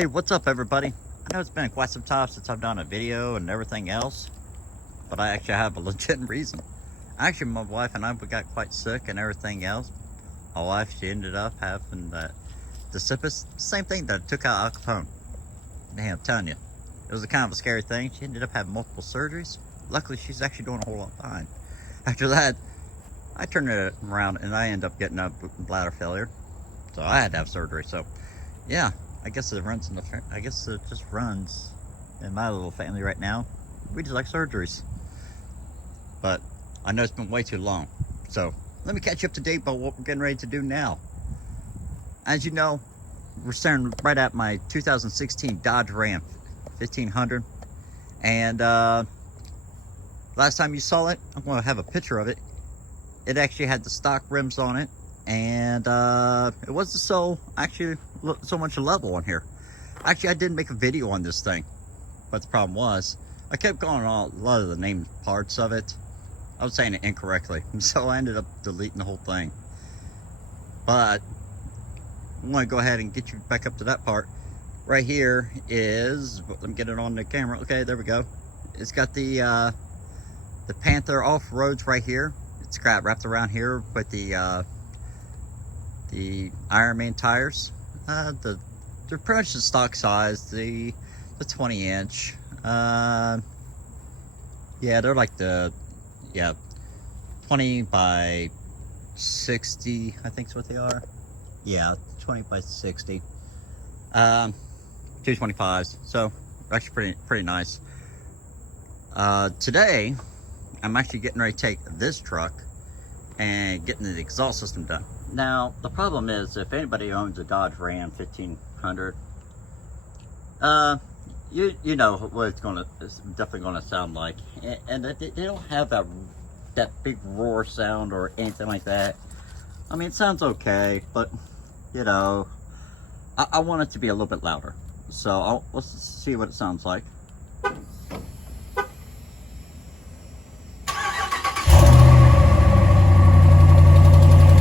Hey, what's up everybody? I know it's been quite some time since I've done a video and everything else, but I actually have a legit reason. Actually, my wife and I, we got quite sick and everything else. My wife, she ended up having the sickness, same thing that took out Al Capone. Man, I'm telling you, it was a kind of a scary thing. She ended up having multiple surgeries. Luckily, she's actually doing a whole lot fine. After that, I turned it around and I ended up getting a bladder failure, so I had to have surgery. So, yeah. I guess it runs in the. I guess it just runs in my little family right now. We just like surgeries, but I know it's been way too long. So let me catch you up to date about what we're getting ready to do now. As you know, we're staring right at my 2016 Dodge Ram 1500, and last time you saw it, I'm going to have a picture of it. It actually had the stock rims on it. And it wasn't so much level on here. Actually, I did make a video on this thing, but the problem was I kept going on a lot of the named parts of it. I was saying it incorrectly, so I ended up deleting the whole thing. But I'm going to go ahead and get you back up to that part. Right here is, let me get it on the camera. Okay, there we go. It's got the Panther off-roads right here. It's got wrapped around here with the Ironman tires. They're pretty much the stock size, the 20-inch. Yeah, they're like the 20 by 60, I think is what they are. Yeah, 20 by 60. 225s. So actually pretty nice. Today, I'm actually getting ready to take this truck and getting the exhaust system done. Now, the problem is, if anybody owns a Dodge Ram 1500, you know what it's definitely gonna sound like, and they don't have that big roar sound or anything like that. I mean, it sounds okay, but you know, I want it to be a little bit louder. So let's see what it sounds like.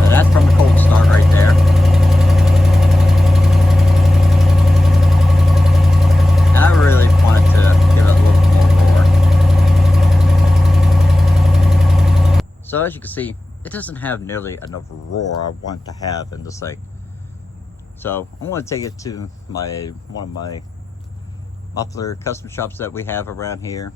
That's from the cold start right there. I really wanted to give it a little more roar. So as you can see, it doesn't have nearly enough roar I want to have in this thing. So I want to take it to one of my muffler custom shops that we have around here,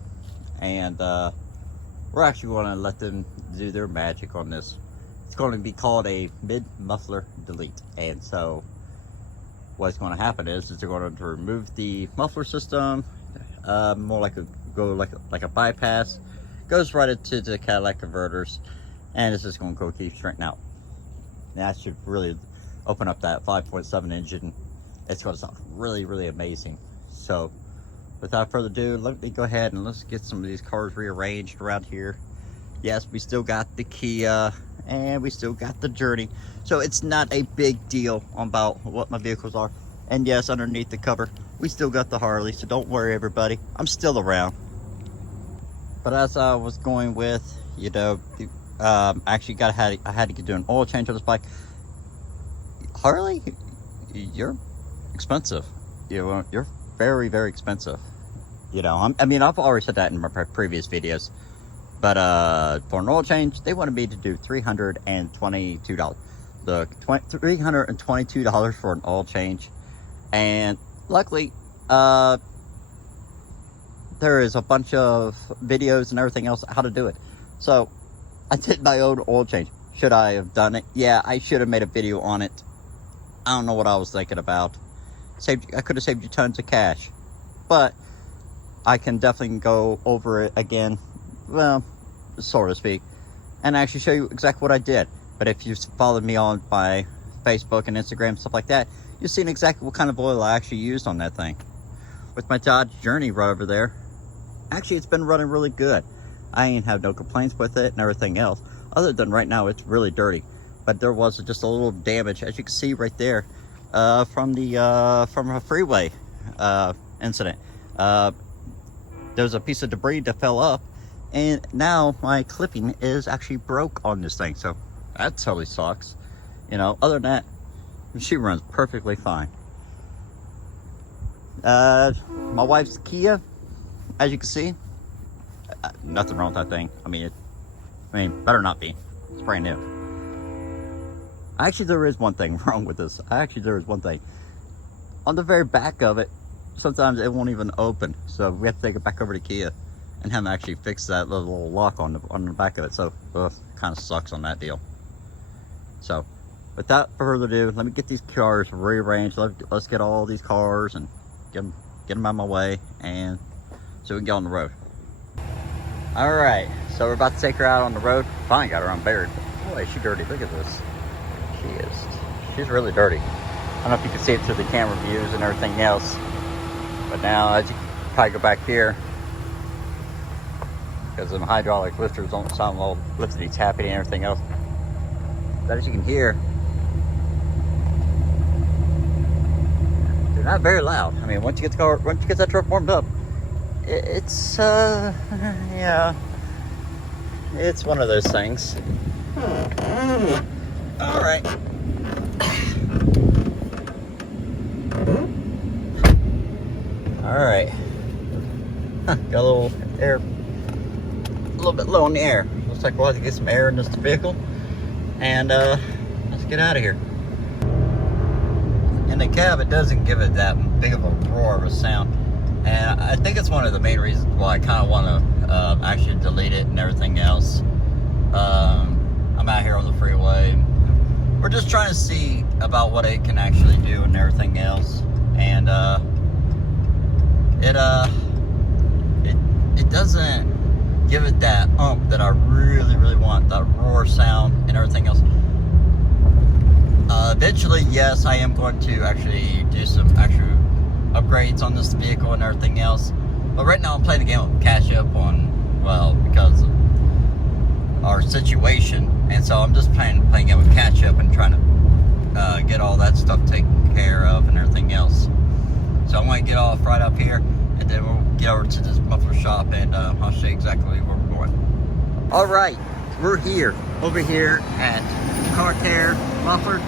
and we're actually going to let them do their magic on this. It's going to be called a mid-muffler delete, and so what's going to happen is they're going to remove the muffler system, more like a bypass, goes right into the Cadillac converters, and it's just going to go keep straightened out. And that should really open up that 5.7 engine. It's going to sound really, really amazing. So without further ado, let me go ahead and let's get some of these cars rearranged around here. Yes, we still got the Kia and we still got the Journey, so it's not a big deal about what my vehicles are. And yes, underneath the cover we still got the Harley, so don't worry everybody, I'm still around. But as I was going with, you know, actually I had to do an oil change on this bike. Harley, you're expensive. You're very, very expensive. You know, I mean, I've already said that in my previous videos. But for an oil change, they wanted me to do $322. The $322 for an oil change. And luckily, there is a bunch of videos and everything else how to do it. So I did my own oil change. Should I have done it? Yeah, I should have made a video on it. I don't know what I was thinking about. I could have saved you tons of cash. But I can definitely go over it again. Well, so to speak, and actually show you exactly what I did. But if you followed me on my Facebook and Instagram, stuff like that, you've seen exactly what kind of oil I actually used on that thing. With my Dodge Journey right over there, actually it's been running really good. I ain't have no complaints with it and everything else, other than right now it's really dirty. But there was just a little damage, as you can see right there, from a freeway incident. There's a piece of debris that fell up, and now my clipping is actually broke on this thing, so that totally sucks. You know, other than that, she runs perfectly fine. My wife's Kia, as you can see. Nothing wrong with that thing. I mean, better not be. It's brand new. Actually, there is one thing wrong with this. There is one thing. On the very back of it, sometimes it won't even open. So we have to take it back over to Kia and have them actually fix that little lock on the back of it. So, kind of sucks on that deal. So, without further ado, let me get these cars rearranged. Let's get all these cars and get them out of my way, and so we can get on the road. All right, so we're about to take her out on the road. Finally got her unburied. Boy, she's dirty. Look at this. She's really dirty. I don't know if you can see it through the camera views and everything else, but now as you probably go back here, because the hydraulic lifters don't sound all liftety tappy and everything else. But as you can hear, they're not very loud. I mean, once you get that truck warmed up, it's yeah, it's one of those things. All right. All right. Got a little air, a little bit low in the air. Looks like we'll have to get some air in this vehicle, and let's get out of here. In the cab, it doesn't give it that big of a roar of a sound, and I think it's one of the main reasons why I kind of want to actually delete it and everything else. I'm out here on the freeway. We're just trying to see about what it can actually do and everything else, and it doesn't give it that that I really want, that roar sound and everything else. Eventually, yes, I am going to actually do some actual upgrades on this vehicle and everything else, but right now I'm playing the game of catch up on, well, because of our situation, and so I'm just playing a game of catch up and trying to get all that stuff taken care of and everything else. So I'm going to get off right up here, and then we'll get over to this muffler shop, and I'll show you exactly where we're going. All right, we're here, over here at Kare Muffler.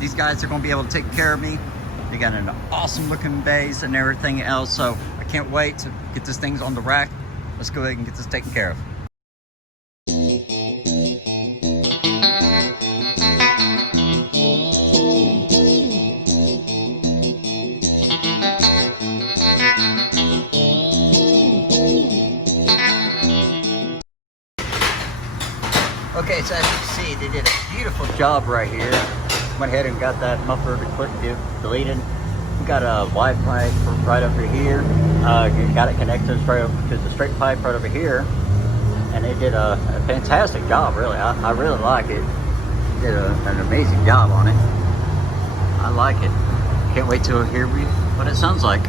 These guys are going to be able to take care of me. They got an awesome looking base and everything else, so I can't wait to get this thing on the rack. Let's go ahead and get this taken care of. Okay, so as you can see, they did a beautiful job right here. Went ahead and got that muffler deleted. We got a Wi-Fi right over here. You got it connected straight over to the straight pipe right over here. And they did a fantastic job, really. I really like it. They did an amazing job on it. I like it. Can't wait to hear what it sounds like.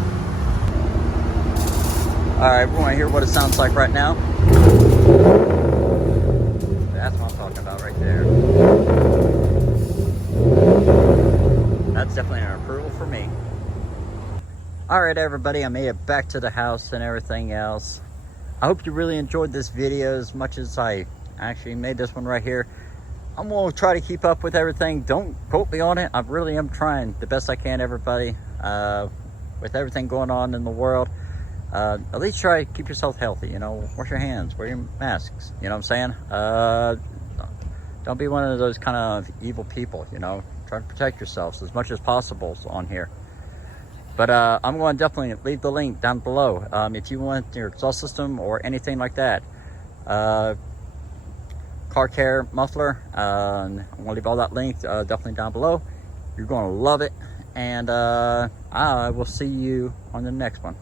All right, we're gonna hear what it sounds like right now. That's what I'm talking about right there. That's definitely an approval for me. All right, everybody, I made it back to the house and everything else. I hope you really enjoyed this video as much as I actually made this one right here. I'm gonna try to keep up with everything. Don't quote me on it. I really am trying the best I can, everybody. With everything going on in the world, at least try to keep yourself healthy, you know, wash your hands, wear your masks, you know what I'm saying? Don't be one of those kind of evil people, you know, try to protect yourselves as much as possible on here. But I'm going to definitely leave the link down below. If you want your exhaust system or anything like that, Kare Muffler, I'm going to leave all that link definitely down below. You're going to love it, and I will see you on the next one.